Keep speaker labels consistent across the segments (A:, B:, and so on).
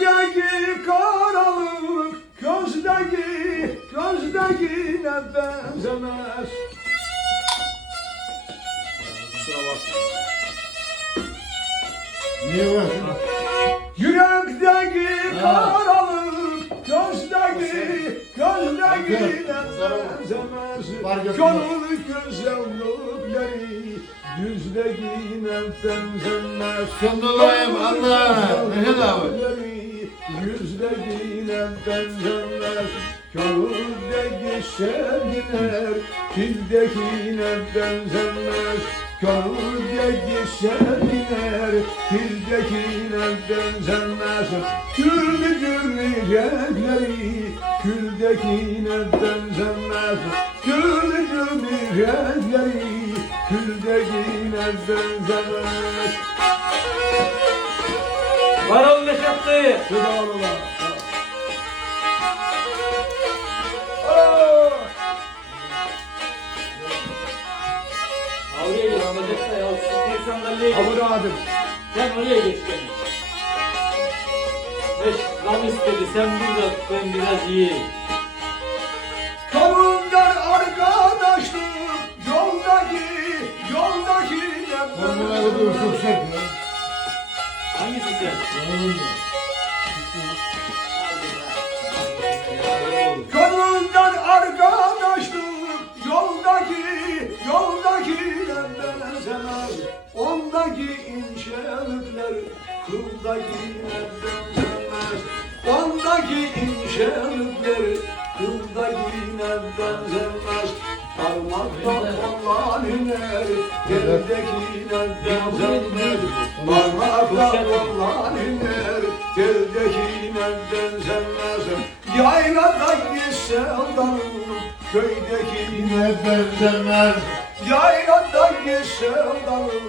A: Yürekteki karanlık gözdeki gözdekine benzemez. Kusura bakma.
B: Niye var?
A: Yürekteki
B: Ha.
A: karanlık gözdeki gözdekine benzemez. Gönül güzellikleri yüzdekine benzemez.
B: Sundulayım Allah'ına. Mehmet abi.
A: Yüzdekine benzemez. Gönüldeki sevgiler dildekine benzemez. Gönüldeki sevgiler dildekine benzemez. Türlü türlü renkleri küldekine benzemez. Türlü türlü renkleri küldekine benzemez.
C: Varol Neşat dayı.
A: Şurada var ulan. Aa!
C: Oraya geç bacakta ya. Şu tek sandalyeye geç.
A: Abur adım.
C: Sen oraya geç gel. Beş ram istedi. Sen burada ben biraz yiyeyim.
A: Kavundan arkadaşlık yoldaki yoldaki
B: Sundulayı dur çok sert ya.
C: Hangisi?
A: Kavundan arkadaşlık yoldaki yoldaki benzemez Ondaki incelikler kıldakine benzemez Ondaki incelikler iner Teldekine benzemez Yayladaki sevdanın Köydekine
B: benzemez.
A: Yayladaki sevdanın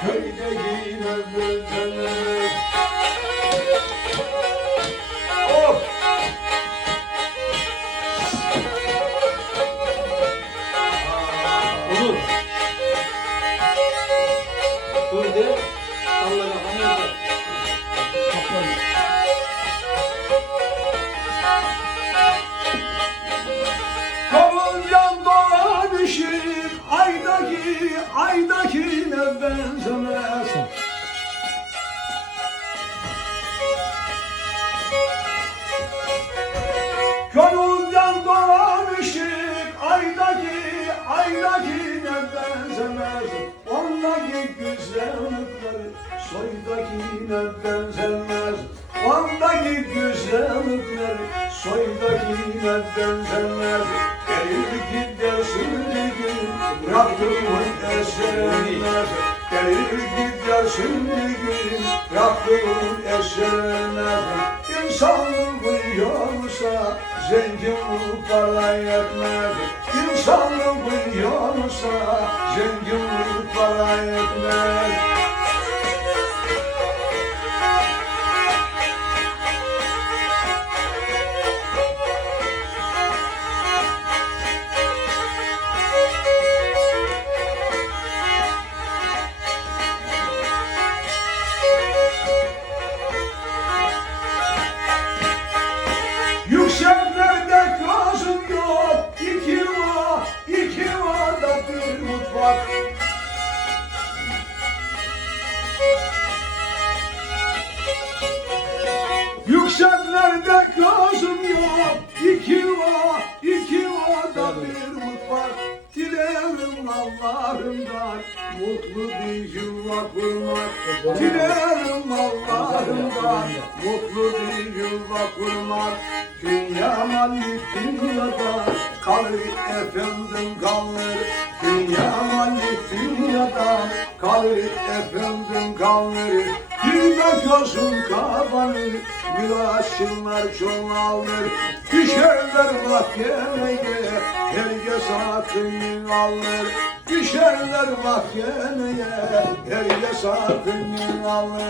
A: Köydekine benzemez Oh!
C: Olur. Dur de. Salla kafanı yeter.
A: Kavuncan aydakine benzemez Kavuncan doğan ışık Aydaki, aydakine benzemez Ondaki güzellikler Soydakine benzemez Ondaki güzellikler Soydakine benzemez Gelir gider Rabbimın eserler Gelir gider sürgün Rabbimın eserler İnsanlık yoksa Zengin para yetmez. İnsanlık yoksa Zengin para yetmez mutlu bir yuva kurmak. Dilerim Allah'ımdan. Mutlu bir yuva kurmak. Dünya mali dünyada kalır efendim kalır Dünya mali dünyada kalır efendim kalır Bir de gözüm kapanır. Gülaşınlar çoğalır. Düşerler mahkemeye Herkes hakkını alır Düşerler mahkemeye Herkes hakkını alır.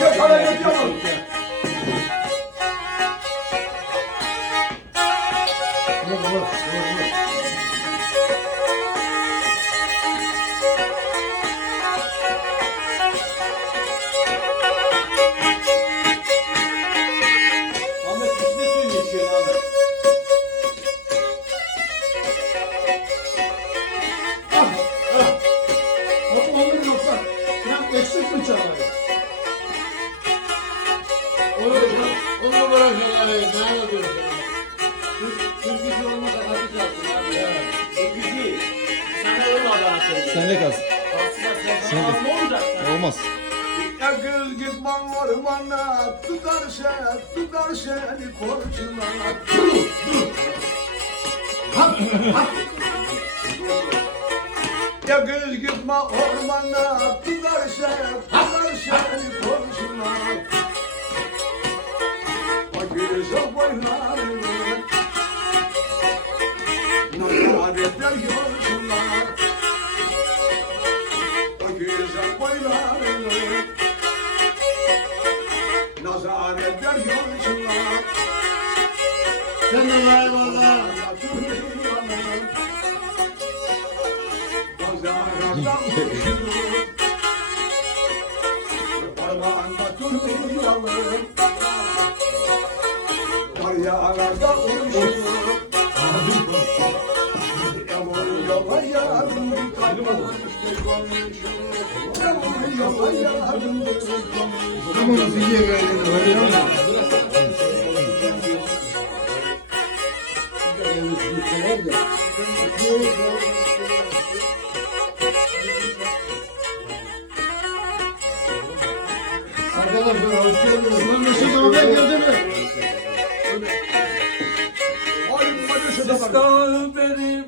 A: Geç hadi
D: Sende kalsın. Sende. Olmaz.
A: Ya kız gitme ormana tutar sen tutar seni korçuna. Ya kız gitme ormana tutar sen tutar seni korçuna. Fakir boylarını Nazaretler yolcular Pazarında uçuyor Parmağında turnuyalı Karyalarda
C: Dağ beni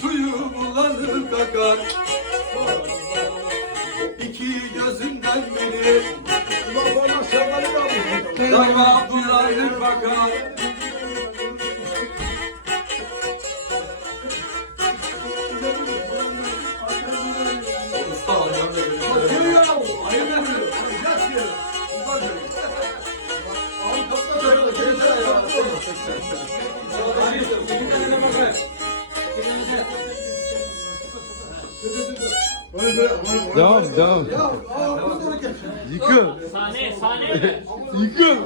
C: suyu kakar. İki gözünden biri dağa bulanır bakar.
A: Geç
D: Yıkıl.
E: Sahne, sahne mi?
D: Yıkıl.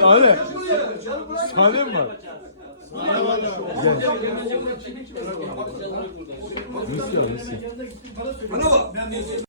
D: Sahne. Sahne mi var? Nasıl ya nasıl?
A: Bana bak